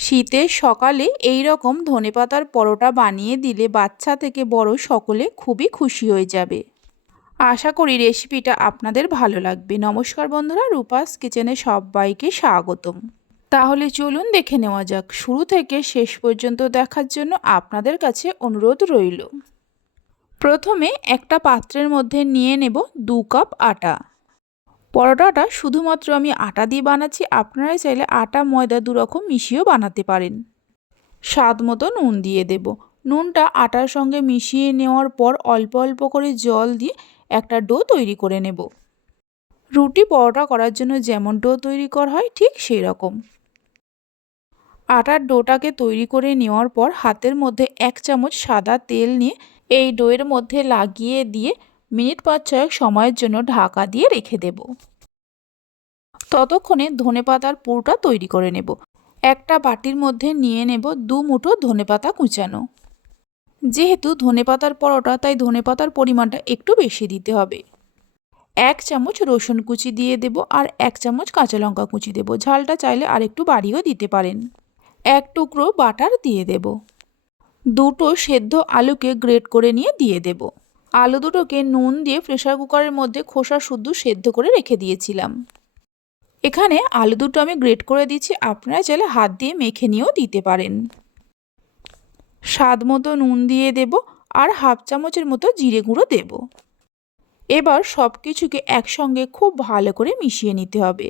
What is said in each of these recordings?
শীতের সকালে এই রকম ধনেপাতার পরোটা বানিয়ে দিলে বাচ্চা থেকে বড় সকলে খুবই খুশি হয়ে যাবে। আশা করি রেসিপিটা আপনাদের ভালো লাগবে। নমস্কার বন্ধুরা, রূপাস কিচেনে সবাইকে স্বাগতম। তাহলে চলুন দেখে নেওয়া যাক। শুরু থেকে শেষ পর্যন্ত দেখার জন্য আপনাদের কাছে অনুরোধ রইল। প্রথমে একটা পাত্রের মধ্যে নিয়ে নেব দু কাপ আটা। পরোটাটা শুধুমাত্র আমি আটা দিয়ে বানাচ্ছি আপনারা চাইলে আটা, ময়দা দুরকম মিশিয়েও বানাতে পারেন। স্বাদ মতো নুন দিয়ে দেব। নুনটা আটার সঙ্গে মিশিয়ে নেওয়ার পর অল্প অল্প করে জল দিয়ে একটা ডো তৈরি করে নেব। রুটি পরোটা করার জন্য যেমন ডো তৈরি করা হয়, ঠিক সেই রকম। আটার ডোটাকে তৈরি করে নেওয়ার পর হাতের মধ্যে এক চামচ সাদা তেল নিয়ে এই ডোয়ের মধ্যে লাগিয়ে দিয়ে মিনিট পাঁচ ছয়েক সময়ের জন্য ঢাকা দিয়ে রেখে দেব। ততক্ষণে ধনেপাতার পুরটা তৈরি করে নেব। একটা বাটির মধ্যে নিয়ে নেব দু মুঠো ধনেপাতা কুচানো। যেহেতু ধনেপাতার পরোটা, তাই ধনেপাতার পরিমাণটা একটু বেশি দিতে হবে। এক চামচ রসুন কুচি দিয়ে দেব আর এক চামচ কাঁচা লঙ্কা কুচি দেব। ঝালটা চাইলে আর একটু বাড়িয়েও দিতে পারেন। এক টুকরো বাটার দিয়ে দেব। দুটো সেদ্ধ আলুকে গ্রেট করে নিয়ে দিয়ে দেব। আলু দুটোকে নুন দিয়ে প্রেশার কুকারের মধ্যে খোসা শুদ্ধ সেদ্ধ করে রেখে দিয়েছিলাম। এখানে আলু দুটো আমি গ্রেট করে দিচ্ছি, আপনারা চাইলে হাত দিয়ে মেখে নিয়েও দিতে পারেন। স্বাদ মতো নুন দিয়ে দেব আর হাফ চামচের মতো জিরে গুঁড়ো দেব। এবার সব কিছুকে একসঙ্গে খুব ভালো করে মিশিয়ে নিতে হবে।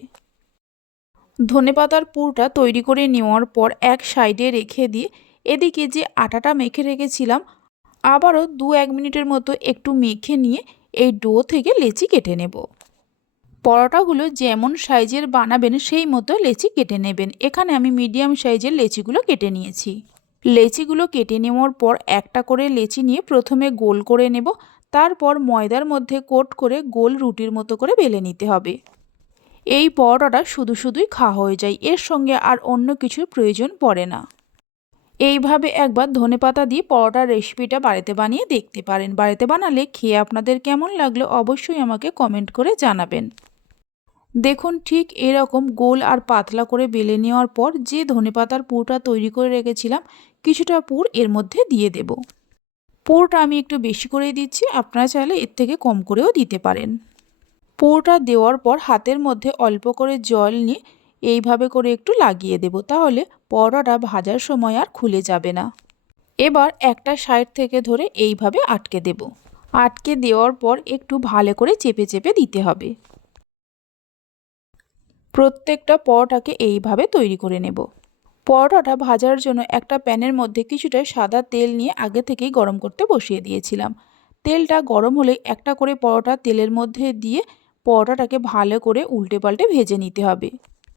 ধনেপাতার পুরটা তৈরি করে নেওয়ার পর এক সাইডে রেখে দিয়ে এদিকে যে আটাটা মেখে রেখেছিলাম আবারও দু এক মিনিটের মতো একটু মেখে নিয়ে এই ডো থেকে লেচি কেটে নেব। পরোটাগুলো যেমন সাইজের বানাবেন সেই মতো লেচি কেটে নেবেন। এখানে আমি মিডিয়াম সাইজের লেচিগুলো কেটে নিয়েছি। লেচিগুলো কেটে নেওয়ার পর একটা করে লেচি নিয়ে প্রথমে গোল করে নেব। তারপর ময়দার মধ্যে কোট করে গোল রুটির মতো করে বেলে নিতে হবে। এই পরোটাটা শুধু শুধুই খাওয়া হয়ে যায়। এর সঙ্গে আর অন্য কিছুর প্রয়োজন পড়ে না। এইভাবে একবার ধনেপাতা দিয়ে পরোটার রেসিপিটা বাড়িতে বানিয়ে দেখতে পারেন। বাড়িতে বানালে খেয়ে আপনাদের কেমন লাগল অবশ্যই আমাকে কমেন্ট করে জানাবেন। দেখুন, ঠিক এরকম গোল আর পাতলা করে বেলে নেওয়ার পর যে ধনেপাতার পুরটা তৈরি করে রেখেছিলাম, কিছুটা পুর এর মধ্যে দিয়ে দেব। পুরটা আমি একটু বেশি করে দিচ্ছি, আপনারা চাইলে এর থেকে কম করেও দিতে পারেন। পুরটা দেওয়ার পর হাতের মধ্যে অল্প করে জল নিয়ে এইভাবে করে একটু লাগিয়ে দেব, তাহলে পরোটা ভাজার সময় আর খুলে যাবে না। এবার একটা সাইড থেকে ধরে এইভাবে আটকে দেব। আটকে দেওয়ার পর একটু ভালো করে চেপে চেপে দিতে হবে। প্রত্যেকটা পরোটাকে এইভাবে তৈরি করে নেব। পরোটাটা ভাজার জন্য একটা প্যানের মধ্যে কিছুটা সাদা তেল নিয়ে আগে থেকেই গরম করতে বসিয়ে দিয়েছিলাম। তেলটা গরম হলে একটা করে পরোটা তেলের মধ্যে দিয়ে পরোটাটাকে ভালো করে উল্টে পাল্টে ভেজে নিতে হবে।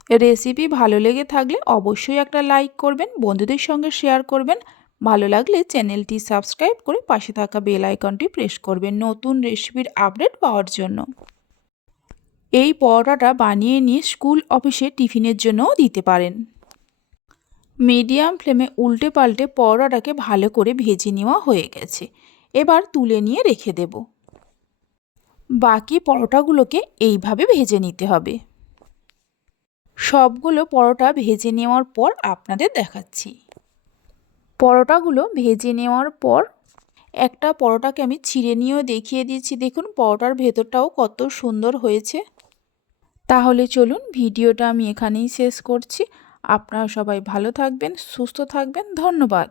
রেসিপি ভালো লেগে থাকলে অবশ্যই একটা লাইক করবেন, বন্ধুদের সঙ্গে শেয়ার করবেন। ভালো লাগলে চ্যানেলটি সাবস্ক্রাইব করে পাশে থাকা বেল আইকনটি প্রেস করবেন নতুন রেসিপির আপডেট পাওয়ার জন্য। এই পরোটাটা বানিয়ে নিয়ে স্কুল অফিসে টিফিনের জন্যও দিতে পারেন। মিডিয়াম ফ্লেমে উল্টে পাল্টে পরোটাটাকে ভালো করে ভেজে নেওয়া হয়ে গেছে। এবার তুলে নিয়ে রেখে দেব। বাকি পরোটাগুলোকে এইভাবে ভেজে নিতে হবে। সবগুলো পরোটা ভেজে নেওয়ার পর আপনাদের দেখাচ্ছি। পরোটাগুলো ভেজে নেওয়ার পর একটা পরোটাকে আমি ছিঁড়ে নিয়েও দেখিয়ে দিয়েছি দেখুন, পরোটার ভেতরটাও কত সুন্দর হয়েছে। তাহলে চলুন, ভিডিওটা আমি এখানেই শেষ করছি। আপনারা সবাই ভালো থাকবেন, সুস্থ থাকবেন। ধন্যবাদ।